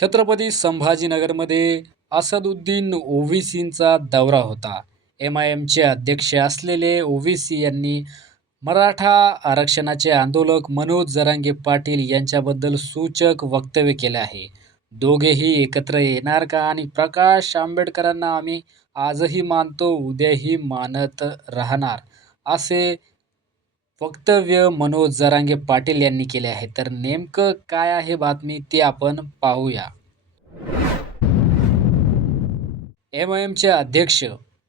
छत्रपती संभाजीनगरमध्ये असदुद्दीन ओवीसींचा दौरा होता. M I एमचे अध्यक्ष असलेले ओवीसी यांनी मराठा आरक्षणाचे आंदोलक मनोज जरांगे पाटील यांच्याबद्दल सूचक वक्तव्य केले आहे. दोघेही एकत्र येणार का आणि प्रकाश आंबेडकरांना आम्ही आजही मानतो उद्याही मानत राहणार असे वक्तव्य मनोज जरांगे पाटील यांनी केले आहे. तर नेमकं काय आहे बातमी ती आपण पाहूया. एम आय एमचे अध्यक्ष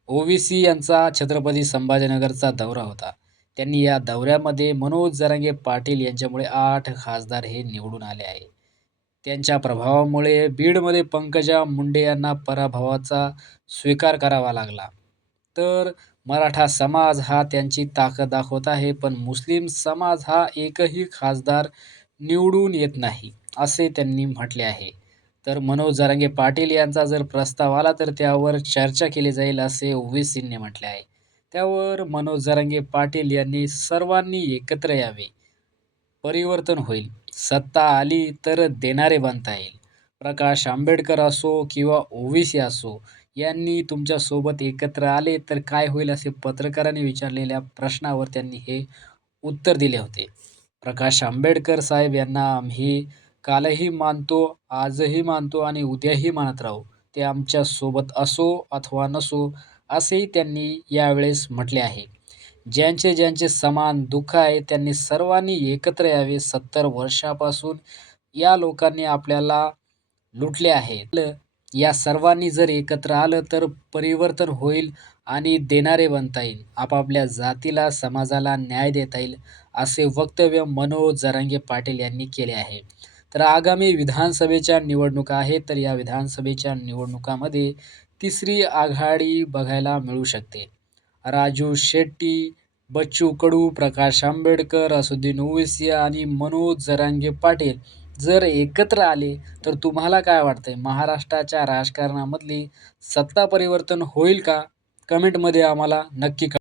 ओवीसी यांचा छत्रपती संभाजीनगरचा दौरा होता. त्यांनी या दौऱ्यामध्ये मनोज जरांगे पाटील यांच्यामुळे आठ खासदार हे निवडून आले आहे. त्यांच्या प्रभावामुळे बीडमध्ये पंकजा मुंडे यांना पराभवाचा स्वीकार करावा लागला. तर मराठा समाज हा त्यांची ताकद दाखवत आहे पण मुस्लिम समाज हा एकही खासदार निवडून येत नाही असे त्यांनी म्हटले आहे. तर मनोज जरांगे पाटील यांचा जर प्रस्ताव आला तर त्यावर चर्चा केली जाईल असे ओवेसींनी म्हटले आहे. त्यावर मनोज जरांगे पाटील यांनी सर्वांनी एकत्र यावे. परिवर्तन होईल. सत्ता आली तर देणारे बनता येईल. प्रकाश आंबेडकर असो किंवा ओवीसी असो यांनी तुमच्यासोबत एकत्र आले तर काय होईल असे पत्रकारांनी विचारलेल्या प्रश्नावर त्यांनी हे उत्तर दिले होते. प्रकाश आंबेडकर साहेब यांना आम्ही कालही मानतो आजही मानतो आणि उद्याही मानत राहू. ते आमच्यासोबत असो अथवा नसो असेही त्यांनी यावेळेस म्हटले आहे. ज्यांचे ज्यांचे समान दुःख आहे त्यांनी सर्वांनी एकत्र यावे. सत्तर वर्षापासून या लोकांनी आपल्याला लुटले आहे या सर्वांनी जर एकत्र आलं तर परिवर्तन होईल आणि देणारे बनता येईल. आपापल्या जातीला समाजाला न्याय देता येईल असे वक्तव्य मनोज जरांगे पाटील यांनी केले आहे. तर आगामी विधानसभेच्या निवडणुका आहेत तर या विधानसभेच्या निवडणुकामध्ये तिसरी आघाडी बघायला मिळू शकते. राजू शेट्टी बच्चू कडू प्रकाश आंबेडकर असुद्दीन ओवेसी आणि मनोज जरांगे पाटील जर एकत्र आले तर तुम्हाला काय वाटतंय? महाराष्ट्राच्या राजकारणामधली सत्ता परिवर्तन होईल का? कमेंटमध्ये आम्हाला नक्की